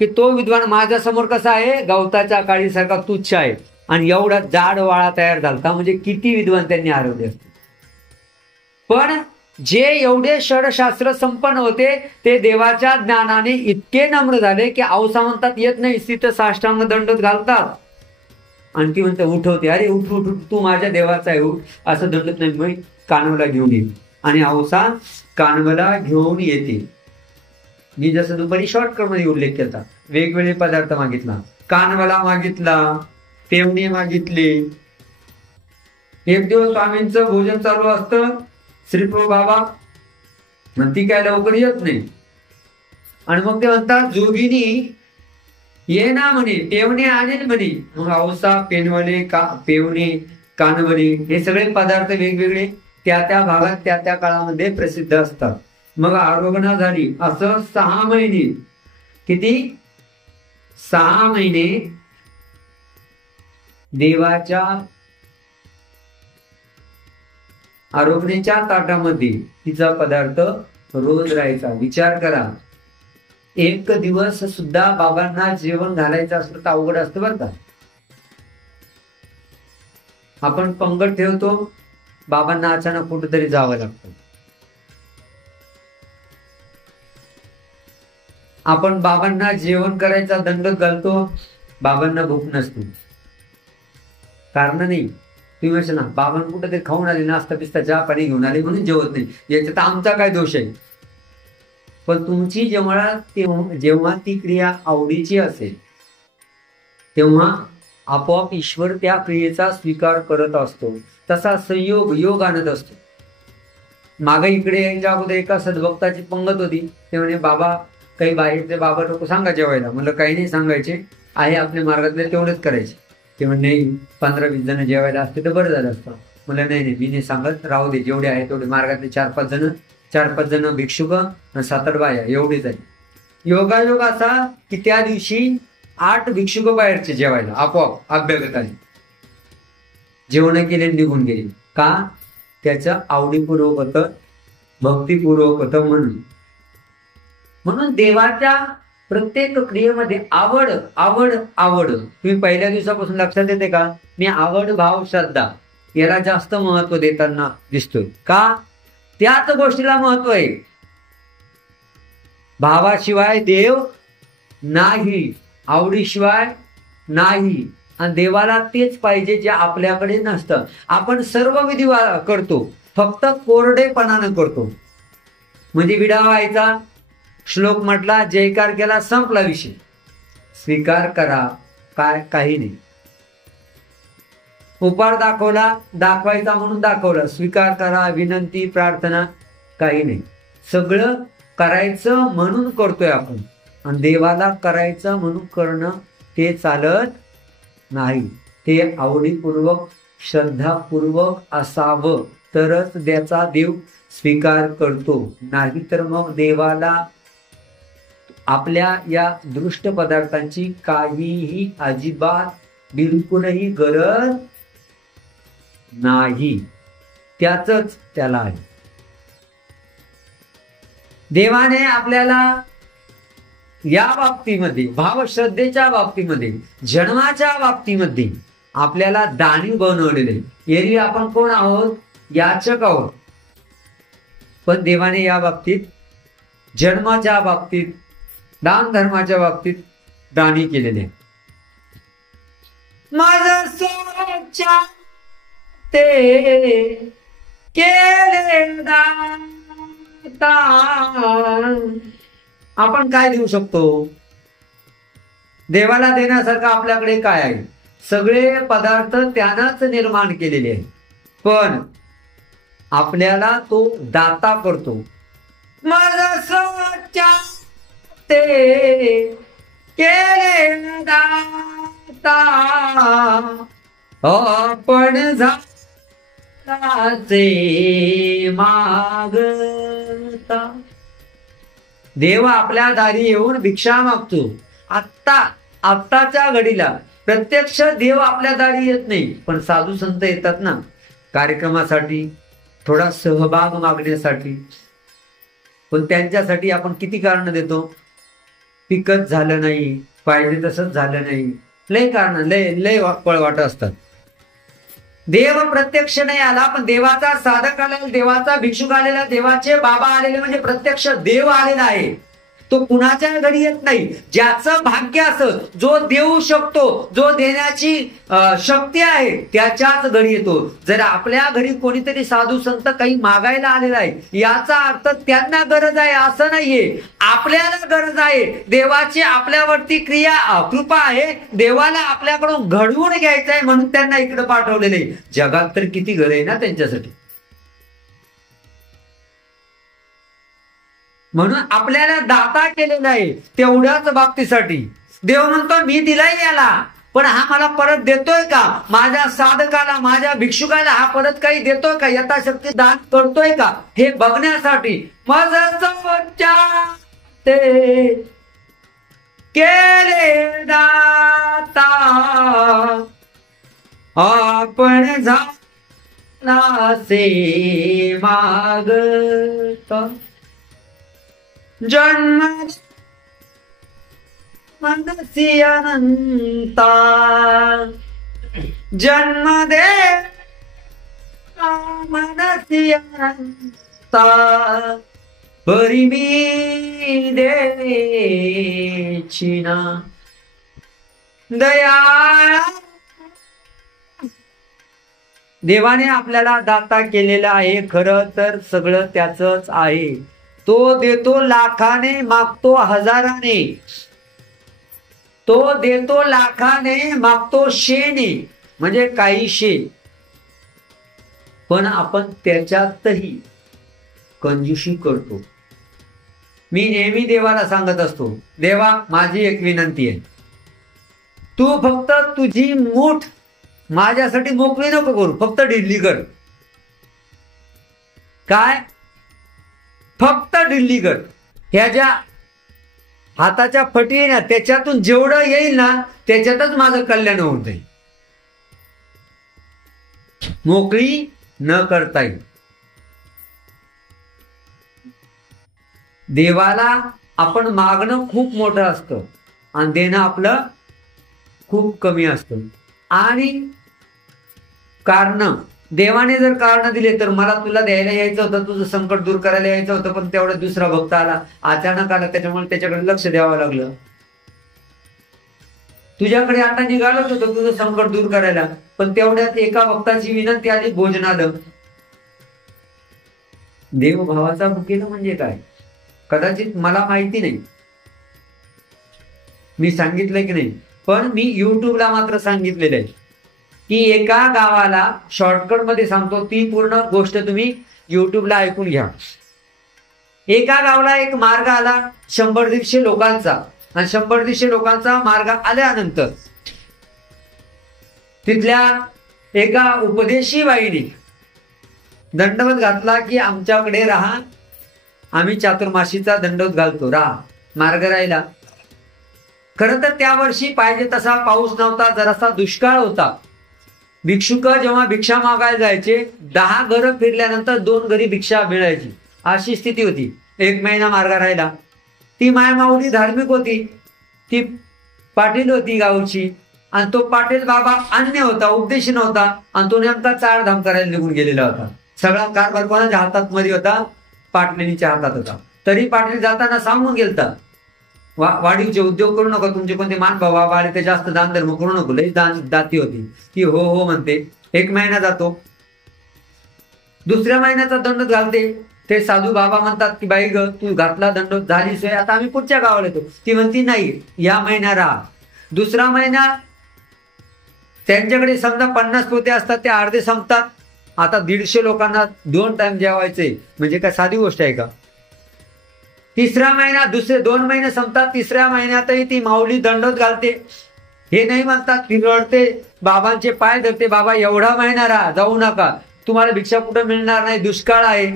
की तो विद्वान माझ्या समोर कसा आहे, गवताच्या काडीसारखा तुच्छ आहे. आणि एवढा जाड वाळा तयार झाला, म्हणजे किती विद्वान त्यांनी हरवले असते. पण जे एवढे षडशास्त्र संपन्न होते ते देवाच्या ज्ञानाने इतके नम्र झाले की औसा म्हणतात येत नाही, तिथं साष्टांग दंडवत घालतात. आणि ती म्हणते उठवते, अरे उठ उठ, तू माझ्या देवाचा आहे, उठ. असं दंडत नाही, मग कानवला घेऊन येईल. आणि औसा कानवला घेऊन येते. मी जसं दुपारी शॉर्टकट मध्ये उल्लेख केला, वेगवेगळे पदार्थ मागितला, कानवला मागितला, पेवणी मागितली. एक दिवस स्वामींचं भोजन चालू असतं, श्रीप्रभू बाबा म्हणती काय लवकर येत नाही. आणि मग ते म्हणतात जोगिनी ये ना म्हणे, पेवणे आणेल म्हणे. मग औसा, पेनवले, पेवणे, कानवले हे सगळे पदार्थ वेगवेगळे त्या त्या भागात त्या त्या काळामध्ये प्रसिद्ध असतात. मग आरोग्य झाली. असं 6 महिने, किती 6 महिने देवाच्या आरोग्याच्या ताटामध्ये तिचा पदार्थ रोज राहायचा. विचार करा, एक दिवस सुद्धा बाबांना जेवण घालायचं असलं तर अवघड असतं बरं का. आपण पंगत ठेवतो, बाबांना अचानक कुठेतरी जावं लागतं. आपण बाबांना जेवण करायचा दंड घालतो, बाबांना भूक नसते, कारण नाही. तुम्ही म्हणशाल ना बाबांना कुठं ते खाऊन आले, नाश्ता पिस्ता चहा पाणी घेऊन आले म्हणून जेवत नाही, याच्यात आमचा काय दोष आहे. पण तुमची जेव्हा ती क्रिया आवडीची असेल तेव्हा आपोआप ईश्वर त्या क्रियेचा स्वीकार करत असतो. तसा संयोग योग आणत असतो. मागे इकडे यांच्या अगोदर एका सद्भक्ताची पंगत होती. ते म्हणे बाबा काही बाहेरचे बाबा लोक सांगा जेवायला. म्हणलं काही नाही सांगायचे, आहे आपल्या मार्गातले तेवढेच करायचे. ते म्हणजे 15-20 जण जेवायला असते तर बरं झालं असतं. मला नाही मी नाही सांगत, राहू दे, जेवढे आहे तेवढे. मार्गातले 4-5 जण भिक्षुक आणि 7-8 बाया एवढीच आहे. योगायोग असा की त्या दिवशी 8 भिक्षुक बाहेरचे जेवायला आपोआप अभ्यागताने जेवण केले, निघून गेले. का, त्याचं आवडीपूर्वक होतं, भक्तीपूर्वक होतं म्हणून देवाच्या प्रत्येक क्रियेमध्ये आवड आवड आवड. तुम्ही पहिल्या दिवसापासून लक्षात येते का, मी आवड भाव श्रद्धा याला जास्त महत्व देताना दिसतोय. का, त्याच गोष्टीला महत्व आहे. भावाशिवाय देव नाही, आवडीशिवाय नाही. आणि देवाला तेच पाहिजे जे आपल्याकडे नसतं. आपण सर्व विधी करतो, फक्त कोरडेपणानं करतो. म्हणजे विडा व्हायचा, श्लोक म्हटला, जयकार केला, संपला विषय. स्वीकार करा, काय काही नाही. उपार दाखवला, दाखवायचा म्हणून दाखवला, स्वीकार करा, विनंती प्रार्थना काही नाही. सगळं करायचं म्हणून करतोय आपण. आणि देवाला करायचं म्हणून करणं ते चालत नाही. ते आवडीपूर्वक श्रद्धापूर्वक असावं, तरच त्याचा देव स्वीकार करतो. नाही तर मग देवाला आपल्या या दृष्ट पदार्थांची काहीही अजिबात बिलकुलही गरज नाही. त्याच त्याला आहे. देवाने आपल्याला या बाबतीमध्ये, भावश्रद्धेच्या बाबतीमध्ये, जन्माच्या बाबतीमध्ये आपल्याला दानी बनवलेले. एरवी आपण कोण आहोत, याचक आहोत, पण देवाने या बाबतीत, जन्माच्या बाबतीत, दान धर्माच्या बाबतीत दानी केलेले. माझ सोच्या ते केले दाता. आपण काय देऊ शकतो? देवाला देण्यासारखं आपल्याकडे काय आहे? सगळे पदार्थ त्यानंच निर्माण केलेले आहेत, पण आपल्याला तो दाता करतो. माझ सोच्या ते केले दाता, आपण झाले मागता. देव आपल्या दारी येऊन भिक्षा मागतो. आत्ताच्या घडीला प्रत्यक्ष देव आपल्या दारी येत नाही, पण साधू संत येतात ना कार्यक्रमासाठी, थोडा सहभाग मागण्यासाठी. पण त्यांच्यासाठी आपण किती कारण देतो? पिकत झालं नाही, पाहिजे तसंच झालं नाही, लय कारण, लय पळवाट असतात. देव प्रत्यक्ष नाही आला, पण देवाचा साधक आलेला, देवाचा भिक्षुक आलेला, देवाचे बाबा आलेले, म्हणजे प्रत्यक्ष देव आलेला आहे. तो कुणाच्या घरी येत नाही. ज्याचं भाग्य असं, जो देऊ शकतो, जो देण्याची शक्ती आहे, त्याच्याच घरी येतो. जर आपल्या घरी कोणीतरी साधू संत काही मागायला आलेला आहे, याचा अर्थ त्यांना गरज आहे असं नाहीये, आपल्याला गरज आहे. देवाची आपल्यावरती कृपा आहे, देवाला आपल्याकडून घडवून घ्यायचं आहे म्हणून त्यांना इकडे पाठवलेलं आहे. जगात तर किती घर आहे ना त्यांच्यासाठी. म्हणून आपल्याला दाता केलेला आहे तेवढ्याच बाबतीसाठी. देव म्हणतो मी दिलाय याला, पण हा मला परत देतोय का? माझ्या साधकाला, माझ्या भिक्षुकाला हा परत काही देतोय का? यथाशक्ती दान करतोय का? हे बघण्यासाठी ते केले दाता, आपण झालासे मागता. जन्म मनसी अनंता, जन्म दे मनसी अनंता, परिमी देची ना दया. देवाने आपल्याला दाता केलेला आहे, खरं तर सगळं त्याचंच आहे. तो देतो लाखाने, मागतो हजाराने. तो देतो लाखाने, मागतो शेने, म्हणजे काही शे. पण आपण त्याच्यातही कंजूशी करतो. मी नेहमी देवाला सांगत असतो, देवा माझी एक विनंती आहे, तू फक्त तुझी मूठ माझ्यासाठी मोकळी नको करू, फक्त ढिल्ली कर. काय? फक्त ढिल्ली कर. ह्या ज्या हाताच्या फटी आहे ना, त्याच्यातून जेवढं येईल ना त्याच्यातच माझं कल्याण होत आहे. मोकळी न करता येईल. देवाला आपण मागणं खूप मोठं असतं आणि देणं आपलं खूप कमी असतं. आणि कारण, देवाने जर कारण दिले तर मला तुला द्यायला यायचं होतं, तुझं संकट दूर करायला यायचं होतं, पण तेवढा दुसरा भक्त आला, अचानक आला, त्याच्यामुळे त्याच्याकडे लक्ष द्यावं लागलं. तुझ्याकडे आता निघालच होतं तुझं संकट दूर करायला, पण तेवढ्यात एका भक्ताची विनंती आली, भोजनालं. देवभावाचा भुकेलं म्हणजे काय? कदाचित मला माहिती नाही, मी सांगितलंय की नाही, पण मी युट्यूबला मात्र सांगितलेलं आहे की एका गावाला, शॉर्टकट मध्ये सांगतो, ती पूर्ण गोष्ट तुम्ही युट्यूबला ऐकून घ्या. एका गावाला एक मार्ग आला 100-150 लोकांचा, आणि 100-150 लोकांचा मार्ग आल्यानंतर तिथल्या एका उपदेशी बाईने दंडवत घातला की आमच्याकडे राहा, आम्ही चातुर्माशीचा दंडवत घालतो, राहा. मार्ग राहिला. खरं तर त्या वर्षी पाहिजे तसा पाऊस नव्हता, जरासा दुष्काळ होता. भिक्षुक जेव्हा भिक्षा मागायला जायचे, 10 घरं फिरल्यानंतर 2 घरी भिक्षा मिळायची, अशी स्थिती होती. 1 महिना मार्ग राहिला. ती मायमाऊली धार्मिक होती, ती पाटील होती गावची, आणि तो पाटील बाबा अन्य होता, उपदेशी नव्हता, आणि तो नेमका 4 धाम करायला निघून गेलेला होता. सगळा कारभार कोणाच्या हातात मध्ये होता? पाटलिनीच्या हातात होता. तरी पाटील जाताना सांगून गेलता, वाढीवचे उद्योग करू नका, तुमचे कोणते मान भावा वाढे ते जास्त दान धर्म करू नको. लई दाती होती ती, हो हो म्हणते. 1 महिना जातो, दुसऱ्या महिन्याचा दंड घालते. ते साधू बाबा म्हणतात की बाई ग तू घातला दंड, झाली सोय, आता आम्ही पुढच्या गावाला येतो. ती म्हणती नाही, या महिना राहा. दुसरा महिना, त्यांच्याकडे समजा 50 पोते असतात, ते अर्धे संपतात. आता 150 लोकांना 2 टाइम जेवायचे, म्हणजे काय साधी गोष्ट आहे का? तिसरा महिना, दुसरे 2 महिने संपतात. तिसऱ्या महिन्यातही ती माऊली दंडोत घालते. हे नाही म्हणतात, ती रडते, बाबांचे पाय धरते, बाबा एवढा महिना राहा, जाऊ नका, तुम्हाला भिक्षा कुठं मिळणार नाही, दुष्काळ आहे.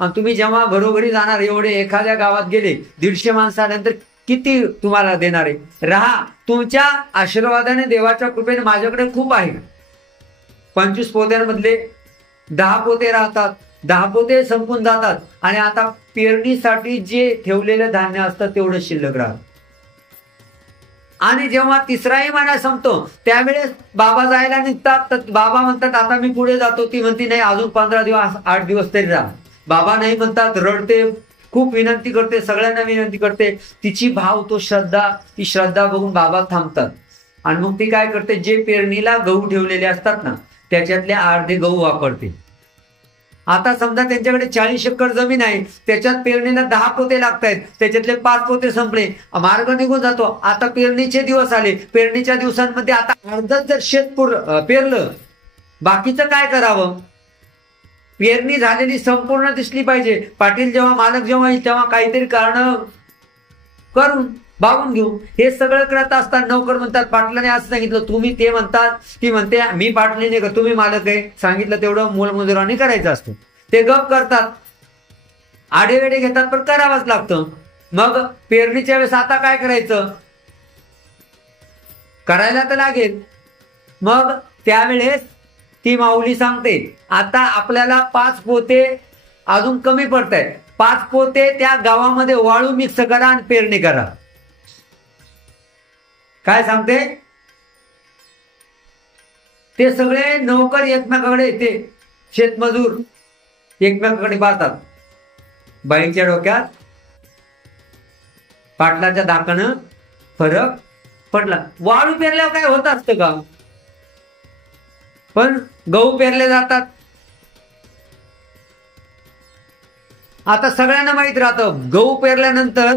आणि तुम्ही जेव्हा घरोघरी जाणार, एवढे एखाद्या गावात गेले 150 माणसानंतर किती तुम्हाला देणार आहे? राहा, तुमच्या आशीर्वादाने, देवाच्या कृपेने माझ्याकडे खूप आहे. 25 पोत्यांमधले 10 पोते राहतात, 10 पोते संपून जातात. आणि आता पेरणीसाठी जे ठेवलेलं धान्य असतं तेवढं शिल्लक राहत. आणि जेव्हा तिसराही महिना संपतो त्यावेळेस बाबा जायला निघतात, तर बाबा म्हणतात आता मी पुढे जातो. ती म्हणती नाही, अजून 15 दिवस 8 दिवस तरी राहा. बाबा नाही म्हणतात, रडते, खूप विनंती करते, सगळ्यांना विनंती करते. तिची भाव, तो श्रद्धा, ती श्रद्धा बघून बाबा थांबतात. आणि मग ती काय करते, जे पेरणीला गहू ठेवलेले असतात ना, त्याच्यातले अर्धे गहू वापरते. आता समजा त्यांच्याकडे 40 एकर जमीन आहे, त्याच्यात पेरणीला 10 पोते लागतायत, त्याच्यातले 5 पोते संपले, मार्ग निघून जातो. आता पेरणीचे दिवस आले, पेरणीच्या दिवसांमध्ये आता अर्धच जर शेत पेरलं, बाकीचं काय करावं? पेरणी झालेली संपूर्ण दिसली पाहिजे. पाटील जेव्हा, मालक जेव्हा येईल तेव्हा काहीतरी कारण करून बागून घेऊ. हे सगळं करत असताना नोकर म्हणतात, पाटलाने असं सांगितलं, तुम्ही ते म्हणतात. ती म्हणते मी पाटलीने का, तुम्ही मालक आहे, सांगितलं तेवढं मोलमजुराने करायचं असतं. ते गप करतात, आडेवेडे घेतात, पण करावंच लागतं. मग पेरणीच्या वेळेस आता काय करायचं? करायला तर लागेल. मग त्यावेळेस ती माऊली सांगते, आता आपल्याला 5 पोते अजून कमी पडत आहेत, 5 पोते त्या गावामध्ये वाळू मिक्स करा आणि पेरणी करा. काय सांगते? ते सगळे नोकर एकमेकाकडे येते, शेतमजूर एकमेकाकडे पाहतात. बाईंच्या डोक्यात पाटलाच्या दाकानं फरक पडला. वाळू पेरल्यावर काय होत असतं का? पण गहू पेरले जातात. आता सगळ्यांना माहित राहतं, गहू पेरल्यानंतर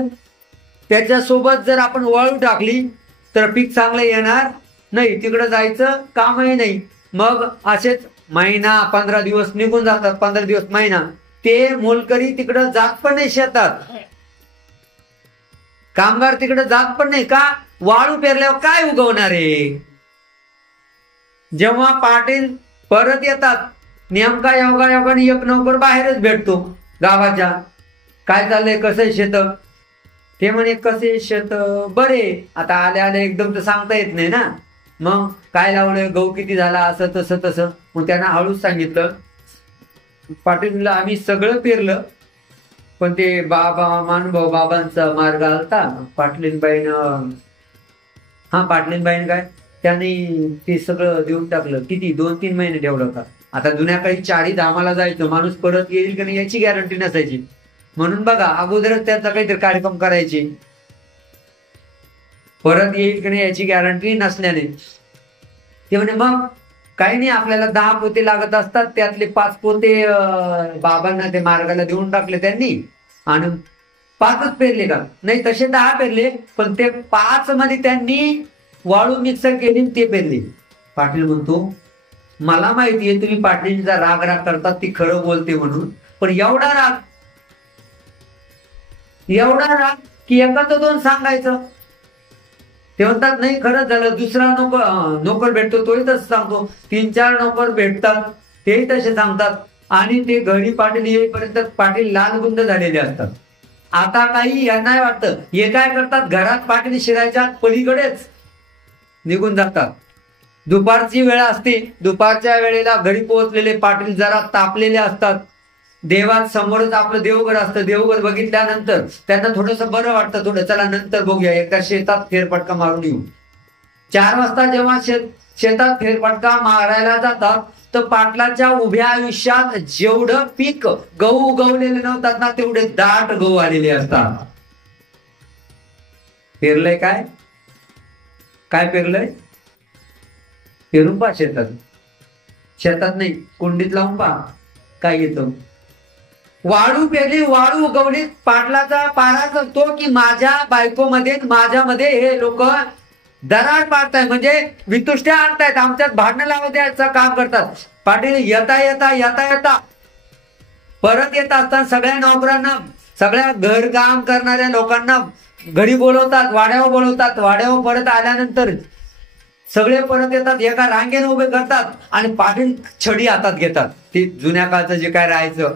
त्याच्यासोबत जर आपण वाळू टाकली तर पीक चांगलं येणार नाही, तिकडं जायचं कामही नाही. मग असेच महिना 15 दिवस निघून जातात, 15 दिवस महिना. ते मोलकरी तिकडं जात पण नाही शेतात, कामगार तिकडे जात पण नाही. का? वाळू पेरल्यावर काय उगवणार आहे? जेव्हा पाटील परत येतात, नेमका योगायोगाने एक नोकर बाहेरच भेटतो गावाच्या. काय चाललंय, कसं शेत? ते म्हणे कसे शेत बरे. आता आले आले एकदम तर सांगता येत नाही ना. मग काय लावलं, गहू किती झाला, असं तसं तसं. मग त्यांना हळूच सांगितलं. पाटील म्हणलं आम्ही सगळं पेरलं, पण ते बाबा मानभाऊ बाबांचा मार्ग आलता. पाटलीनबाईनं काय त्यांनी ते सगळं देऊन टाकलं. किती 2-3 महिने ठेवलं का? आता जुन्या काळी 4 धामाला जायचं, माणूस परत येईल का नाही याची गॅरंटी नसायची. म्हणून बघा, अगोदरच त्याचा काहीतरी कार्यक्रम करायचे, परत येईल की नाही याची गॅरंटी नसल्याने. ते म्हणे मग काही नाही, आपल्याला 10 पोते लागत असतात, त्यातले 5 पोते बाबांना ते मार्गाला देऊन टाकले त्यांनी. आणि 5च पेरले का? नाही, तसे 10 पेरले, पण ते 5 मध्ये त्यांनी वाळू मिक्सर केली, ते पेरले. पाटील म्हणतो, मला माहितीये तुम्ही पाटलींचा राग करतात, ती खरं बोलते म्हणून, पण एवढा राग की एकाचं 2 सांगायचं. ते म्हणतात नाही खरंच झालं. दुसरा नोकर भेटतो, तोही तसं सांगतो. 3-4 नोकर भेटतात, तेही तसे सांगतात. आणि ते घरी पाटील येईपर्यंत पाटील लालगुंद झालेले असतात. आता काही यांना वाटतं, हे काय करतात, घरात पाटील शिरायच्या पलीकडेच निघून जातात. दुपारची वेळ असते, दुपारच्या वेळेला घरी पोहोचलेले पाटील जरा तापलेले असतात. देवात समोरच आपलं देवघर असतं, देवघर बघितल्यानंतर त्यांना थोडंसं बरं वाटतं. थोडं चला नंतर बघूया, एका शेतात फेरफटका मारून येऊ. 4 वाजता जेव्हा शेतात फेरफटका मारायला जातात, तर पाटलाच्या उभ्या आयुष्यात जेवढं पीक गहू उगवलेले नव्हतात ना तेवढे दाट गहू आलेले असतात. पेरलंय काय काय पेरलंय? पेरून पा शेतात. शेतात नाही, कुंडीत लावून पा काय येतं. वाळू पेरली, वाळू उगवली. पाटलाचा पारा करतो की माझ्या बायकोमध्ये माझ्यामध्ये हे लोक दराड पाडतायत, म्हणजे वितुष्ट्या आणतायत, आमच्यात भांडण लावण्याचं काम करतात. पाटील येता येता येता येता परत येत असताना सगळ्या नोकरांना, सगळ्या घरकाम करणाऱ्या लोकांना घरी बोलवतात, वाड्यावर बोलवतात. वाड्यावर परत आल्यानंतर सगळे परत येतात, एका रांगेने उभे करतात आणि पाटील छडी हातात घेतात. ते जुन्या काळचं जे काय राहायचं,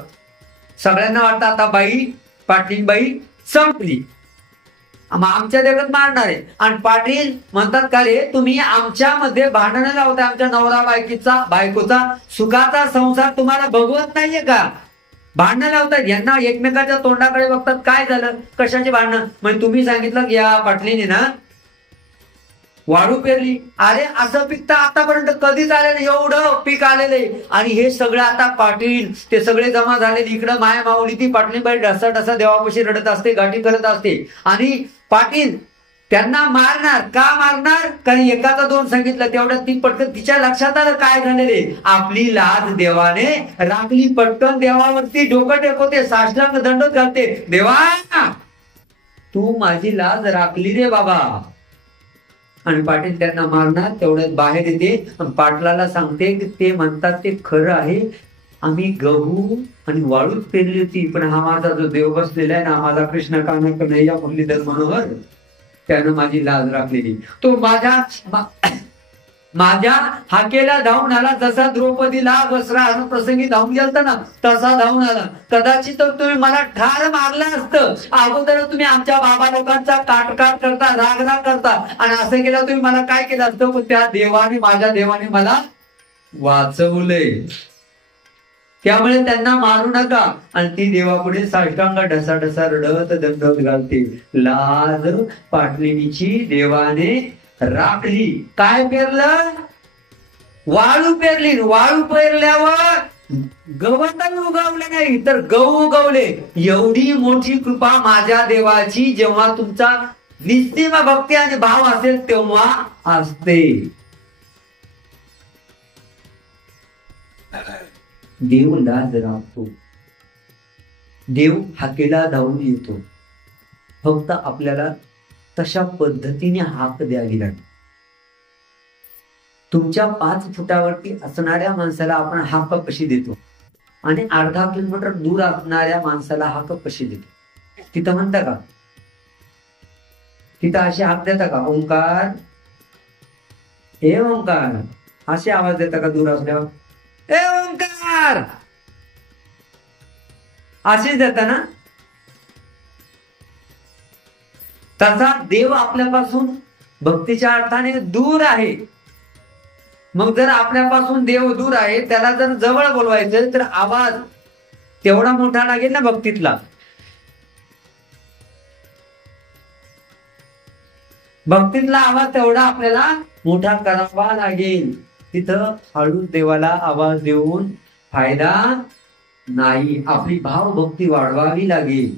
सगळ्यांना वाटतं आता बाई पाटील बाई संपली, आमच्या देखत मारणार आहे. आणि पाटील म्हणतात का रे तुम्ही आमच्यामध्ये भांडणं लावताय, आमच्या नवरा बायकोचा सुखाचा संसार तुम्हाला भगवत नाहीये का? भांडणं लावतात. यांना एकमेकाच्या तोंडाकडे बघतात, काय झालं कशाची भांडणं? म्हणजे तुम्ही सांगितलं की या पाटलीने ना वाळू पेरली. अरे असं पीक तर आतापर्यंत कधीच आलेलं, एवढं पीक आलेलं आहे. आणि हे सगळं आता पाटील ते सगळे जमा झालेले. इकडं माया माऊली ती पाटलीबाई ढसा ढसा देवापाशी रडत असते, गाठी करत असते. आणि पाटील त्यांना मारणार का? मारणार कारण एकाचा दोन सांगितलं तेवढ्यात ती पटकन तिच्या लक्षात आलं काय झालेले, आपली लाज देवाने राखली. पटकन देवावरती डोकं टेकवते, साष्टांग दंडोत घालते, देवा तू माझी लाज राखली रे बाबा. आणि पाटील त्यांना मारणार. तेवढ्यात बाहेर येते, पाटलाला सांगते की ते म्हणतात ते खरं आहे, आम्ही गहू आणि वाळूच पेरली होती, पण हा माझा जो देव बसलेला आहे ना, माझा कृष्ण काना कन्हैया मुरलीधर मनोहर, त्यानं माझी लाज राखलेली. तो माझ्या हाकेला धावून आला. जसा द्रौपदीला वस्त्रहरण प्रसंगी धावून गेलता ना तसा धावून आला. कदाचित तुम्ही मला ठार मारलं असतं. अगोदर तुम्ही आमच्या बाबा लोकांचा काटकाट करता, रागराग करता, आणि असं केलं तुम्ही मला काय केलं असतं? पण त्या देवाने, माझ्या देवाने मला वाचवलंय, त्यामुळे त्यांना मारू नका. आणि ती देवापुढे साष्टांग ढसा ढसा रडत दंडवत घालते. लाज पाटलिनीची देवाने राखली. काय पेरलं? वाळू पेरली. वाळू पेरल्यावर गवत उगवले नाही तर गहू उगवले. एवढी मोठी कृपा माझ्या देवाची जेव्हा तुमचा निस्सीम भक्ती आणि भाव असेल तेव्हा असते. देव लाज राखतो, देव हाकेला धावून येतो. फक्त आपल्याला तशा पद्धतीने हाक द्यावी लागेल. तुमच्या 5 फुटावरती असणाऱ्या माणसाला आपण हाक कशी देतो आणि अर्धा किलोमीटर दूर असणाऱ्या माणसाला हाक कशी देतो? तिथं म्हणता का? तिथं अशी हाक देता का? ओंकार, हे ओंकार, असे आवाज देता का दूर असल्यावर? ए ओंकार, अशीच देता ना? तसा देव आपल्यापासून भक्तीच्या अर्थाने दूर आहे. मग जर आपल्यापासून देव दूर आहे, त्याला जर जवळ बोलवायचं तर आवाज तेवढा मोठा लागेल ना भक्तीतला. भक्तीतला आवाज तेवढा आपल्याला मोठा करावा लागेल. तिथं हळूच देवाला आवाज देऊन फायदा नाही. आपली भावभक्ती वाढवावी लागेल.